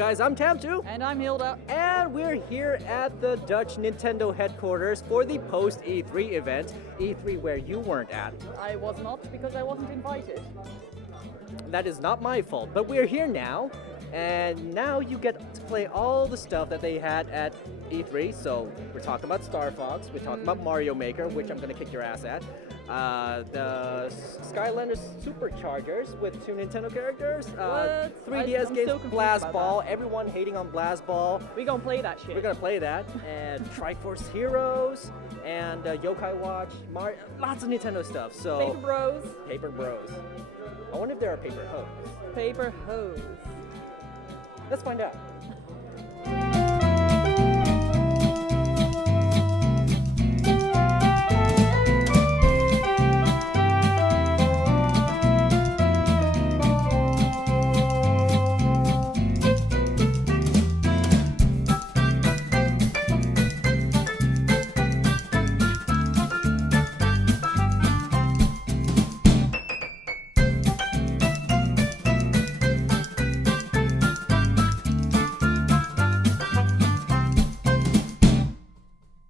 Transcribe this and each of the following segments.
guys? I'm Tamtu. And I'm Hilde. And we're here at the Dutch Nintendo headquarters for the Post-E3 event. E3 where you weren't at. I was not because I wasn't invited. That is not my fault, but we're here now. And now you get to play all the stuff that they had at E3. So we're talking about Star Fox, we're talking about Mario Maker, which I'm going to kick your ass at. The Skylanders Superchargers with 2 Nintendo characters. 3DS games, so Blast Ball. Everyone hating on Blast Ball. We gonna play that shit. We're gonna play that. And Triforce Heroes and Yokai Watch. Lots of Nintendo stuff. So Paper Bros. Paper Bros. I wonder if there are paper hoes. Paper Hose. Let's find out.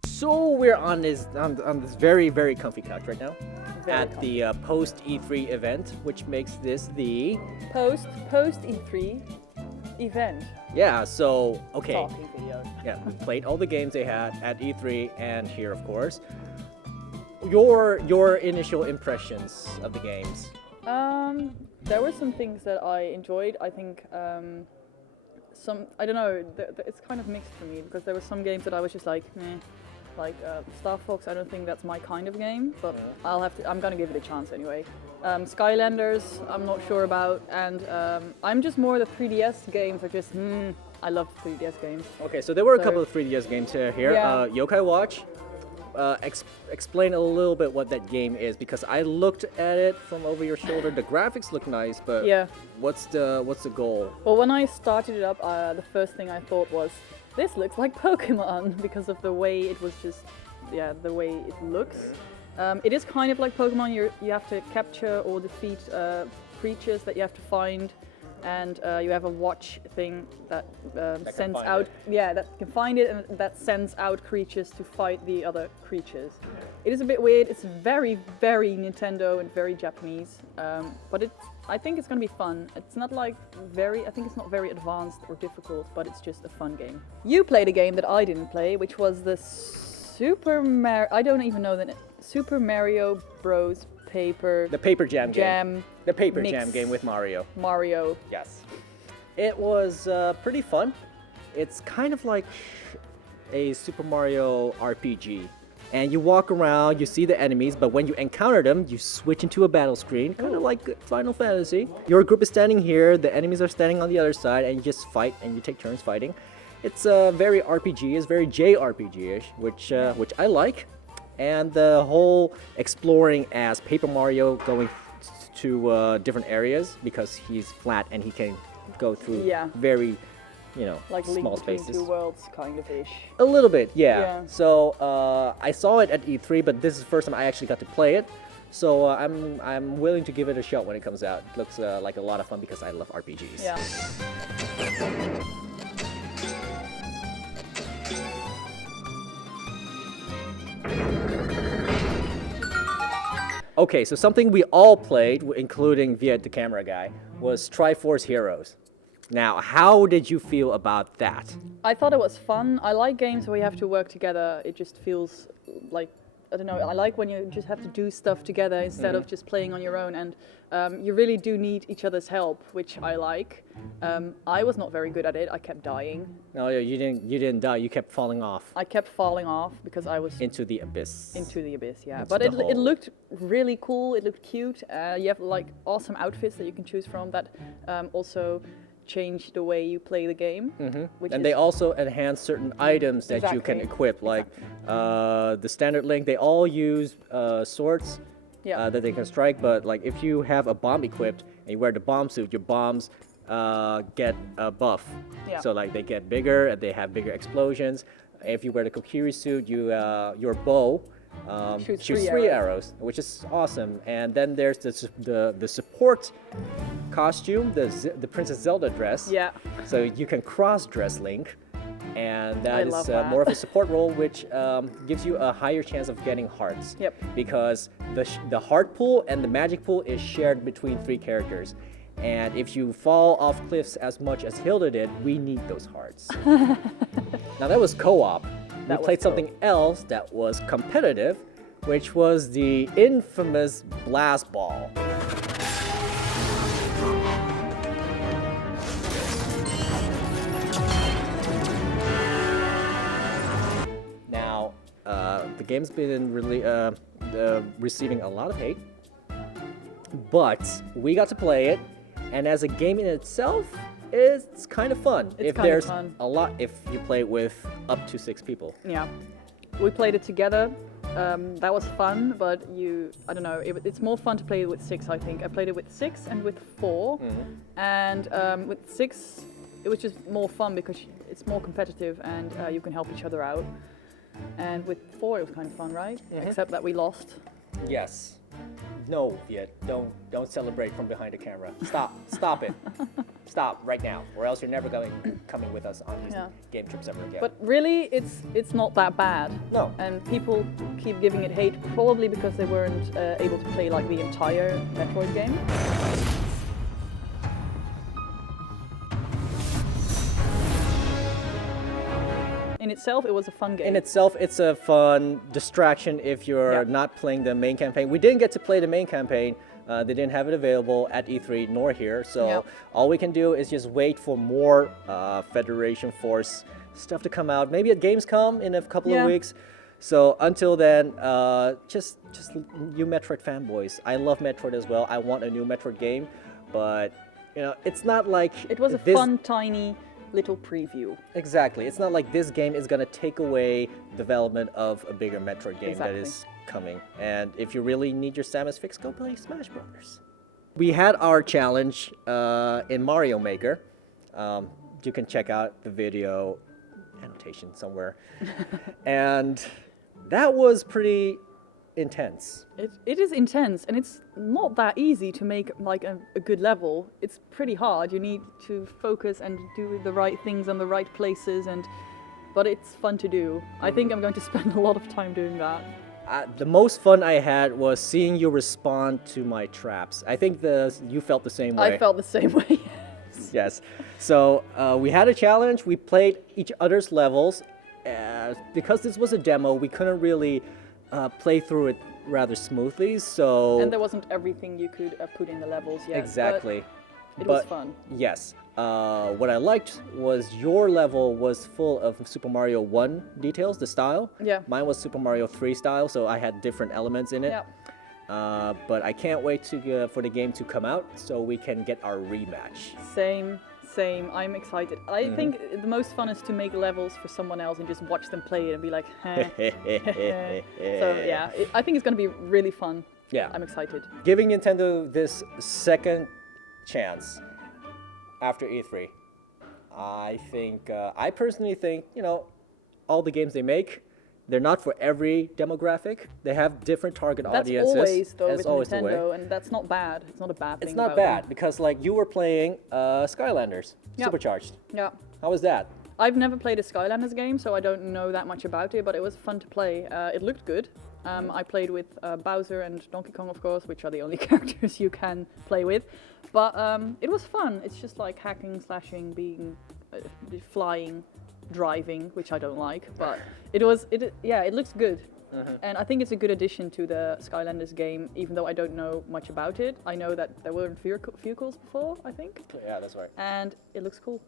So we're on this very comfy couch right now at the Post E3 event, which makes this the Post E3 event. Yeah. So okay. Talking video. Yeah, we played all the games they had at E3 and here, of course. Your initial impressions of the games. There were some things that I enjoyed. I think I don't know. It's kind of mixed for me because there were some games that I was just like, meh. Like Star Fox, I don't think that's my kind of game, but I'm gonna give it a chance anyway. Skylanders, I'm not sure about, and I'm just more the 3DS games are just, I love 3DS games. Okay, so there were a couple of 3DS games here. Yeah. Yokai Watch, explain a little bit what that game is, because I looked at it from over your shoulder. The graphics look nice, but yeah. What's the goal? Well, when I started it up, the first thing I thought was, this looks like Pokemon because of the way it was just, the way it looks. It is kind of like Pokemon. You have to capture or defeat creatures that you have to find, and you have a watch thing that sends out, that can find it and that sends out creatures to fight the other creatures. It is a bit weird. It's very Nintendo and very Japanese, but I think it's gonna be fun. It's not like I think it's not very advanced or difficult, but it's just a fun game. You played a game that I didn't play, which was the I don't even know the Super Mario Bros. The Paper Jam game. The Paper Jam game with Mario. Yes. It was pretty fun. It's kind of like a Super Mario RPG. And you walk around, you see the enemies, but when you encounter them, you switch into a battle screen, kind of like Final Fantasy. Your group is standing here, the enemies are standing on the other side, and you just fight, and you take turns fighting. It's very RPG, it's very JRPG-ish, which I like. And the whole exploring as Paper Mario going to different areas, because he's flat and he can go through very, like small Link Between spaces. Two Worlds kind of ish. A little bit, yeah. So I saw it at E3, but this is the first time I actually got to play it. So I'm willing to give it a shot when it comes out. It looks like a lot of fun because I love RPGs. Yeah. Okay, so something we all played, including Viet, the camera guy, was Triforce Heroes. Now, how did you feel about that? I thought it was fun. I like games where you have to work together. It just feels like, I don't know, I like when you just have to do stuff together instead of just playing on your own. And you really do need each other's help, which I like. I was not very good at it. I kept dying. No, you didn't die. You kept falling off. I kept falling off because I was... Into the abyss. Into the abyss, yeah. But it looked really cool. It looked cute. You have like awesome outfits that you can choose from that also change the way you play the game. And they also enhance certain items that you can equip, like the standard Link. They all use swords that they can strike, but like if you have a bomb equipped and you wear the bomb suit, your bombs get a buff. So like they get bigger and they have bigger explosions. If you wear the Kokiri suit, your bow Shoots shoots 3 3 arrows. arrows, which is awesome. And then there's the support costume, the Princess Zelda dress. Yeah. So you can cross-dress Link, and that love is that. more of a support role, which gives you a higher chance of getting hearts. Yep. Because the heart pool and the magic pool is shared between 3 characters. And if you fall off cliffs as much as Hilde did, we need those hearts. Now that was co-op. We played something else that was competitive, which was the infamous blast ball. Now, the game's been really receiving a lot of hate, but we got to play it, and as a game in itself, it's kind of fun. It's kind of fun. If you play it with up to 6 people. Yeah. We played it together. That was fun, but I don't know, it's more fun to play it with 6, I think. I played it with 6 and with 4, and with 6, it was just more fun because it's more competitive and you can help each other out. And with 4, it was kind of fun, right? Except that we lost. Yes. No, Viet, don't celebrate from behind the camera. Stop it. Stop right now, or else you're never coming with us on these game trips ever again. But really, it's not that bad. No. And people keep giving it hate, probably because they weren't able to play like the entire Metroid game. In itself, it was a fun game. In itself, it's a fun distraction if you're not playing the main campaign. We didn't get to play the main campaign. They didn't have it available at E3 nor here. So all we can do is just wait for more Federation Force stuff to come out. Maybe at Gamescom in a couple of weeks. So until then, just you Metroid fanboys. I love Metroid as well. I want a new Metroid game, but you know, it's not like it was a fun, tiny little preview. Exactly. It's not like this game is going to take away development of a bigger Metroid game that is coming. And if you really need your Samus fix, go play Smash Brothers. We had our challenge in Mario Maker. You can check out the video annotation somewhere. And that was pretty intense. It is intense, and it's not that easy to make like a good level. It's pretty hard. You need to focus and do the right things on the right places, but it's fun to do. I think I'm going to spend a lot of time doing that. The most fun I had was seeing you respond to my traps. I think you felt the same way. I felt the same way. Yes. So we had a challenge. We played each other's levels. Because this was a demo, we couldn't really play through it rather smoothly, so... And there wasn't everything you could put in the levels yet. Exactly. But it was fun. Yes. What I liked was your level was full of Super Mario 1 details, the style. Yeah. Mine was Super Mario 3 style, so I had different elements in it. Yeah. But I can't wait for the game to come out so we can get our rematch. Same. I'm excited. I think the most fun is to make levels for someone else and just watch them play it and be like, So yeah, I think it's going to be really fun. Yeah. I'm excited. Giving Nintendo this second chance after E3, I personally think, you know, all the games they make, they're not for every demographic. They have different target audiences. That's always, though, with always Nintendo, and that's not bad. It's not a bad thing. It's not bad, because like you were playing Skylanders, Supercharged. Yeah. How was that? I've never played a Skylanders game, so I don't know that much about it, but it was fun to play. It looked good. I played with Bowser and Donkey Kong, of course, which are the only characters you can play with. But it was fun. It's just like hacking, slashing, being flying, driving, which I don't like, but it looks good. And I think it's a good addition to the Skylanders game, even though I don't know much about it. I know that there weren't vehicles before, I think. Yeah, that's right. And it looks cool.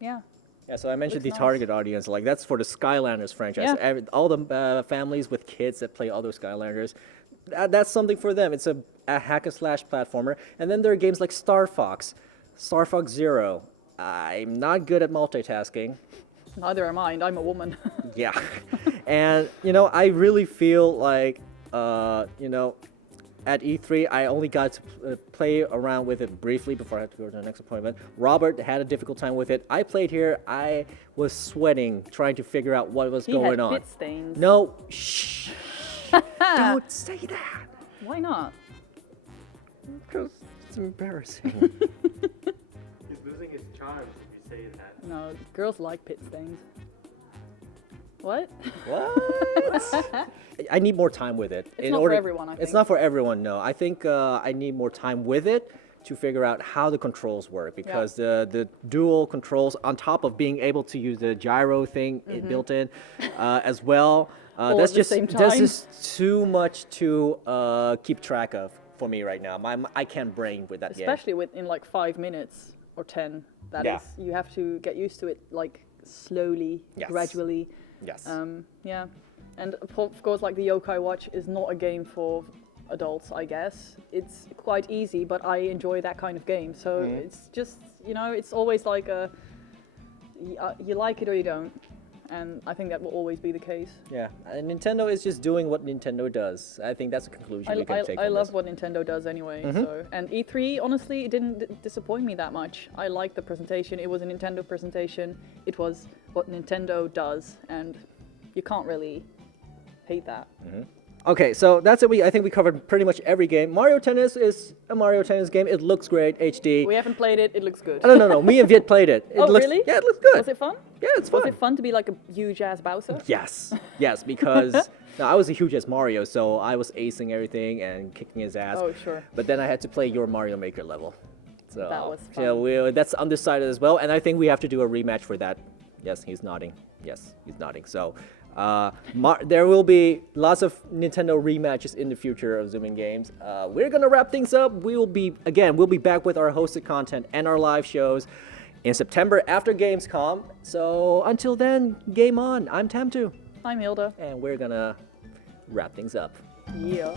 Yeah, so I mentioned the nice. target audience, like that's for the Skylanders franchise. Yeah. All the families with kids that play other Skylanders, that's something for them. It's a hack and slash platformer. And then there are games like Star Fox Zero. I'm not good at multitasking. Neither am I, and I'm a woman. Yeah. And, you know, I really feel like, you know, at E3, I only got to play around with it briefly before I had to go to the next appointment. Robert had a difficult time with it. I played here. I was sweating, trying to figure out what was going on. He had pit stains. No, shh. Don't say that. Why not? Because it's embarrassing. He's losing his charms if you say that. No, girls like pit stains. What? What? I need more time with it. It's not for everyone, I think. It's not for everyone, no. I think I need more time with it to figure out how the controls work, because the dual controls, on top of being able to use the gyro thing built in as well, that's just too much to keep track of for me right now. I can't brain with that Especially in like 5 minutes or 10. That is, you have to get used to it like slowly, gradually. Yes. Yeah. And of course, like the Yokai Watch is not a game for adults, I guess. It's quite easy, but I enjoy that kind of game. So it's just, it's always like you like it or you don't. And I think that will always be the case. Yeah, and Nintendo is just doing what Nintendo does. I think that's a conclusion we can take from I love this. what Nintendo does anyway. So, and E3, honestly, it didn't disappoint me that much. I liked the presentation. It was a Nintendo presentation. It was what Nintendo does, and you can't really hate that. Okay, so that's it. I think we covered pretty much every game. Mario Tennis is a Mario Tennis game. It looks great, HD. We haven't played it. It looks good. No. Me and Viet played it. Really? Yeah, it looks good. Was it fun? Yeah, it's fun. Was it fun to be like a huge ass Bowser? Yes, because I was a huge ass Mario, so I was acing everything and kicking his ass. Oh, sure. But then I had to play your Mario Maker level. So that was fun. Yeah, that's undecided as well, and I think we have to do a rematch for that. Yes, he's nodding. So there will be lots of Nintendo rematches in the future of Zoomin games. We're gonna wrap things up. We'll be back with our hosted content and our live shows in September after Gamescom. So until then, game on. I'm Tamtu. I'm Hilde. And we're gonna wrap things up. Yeah.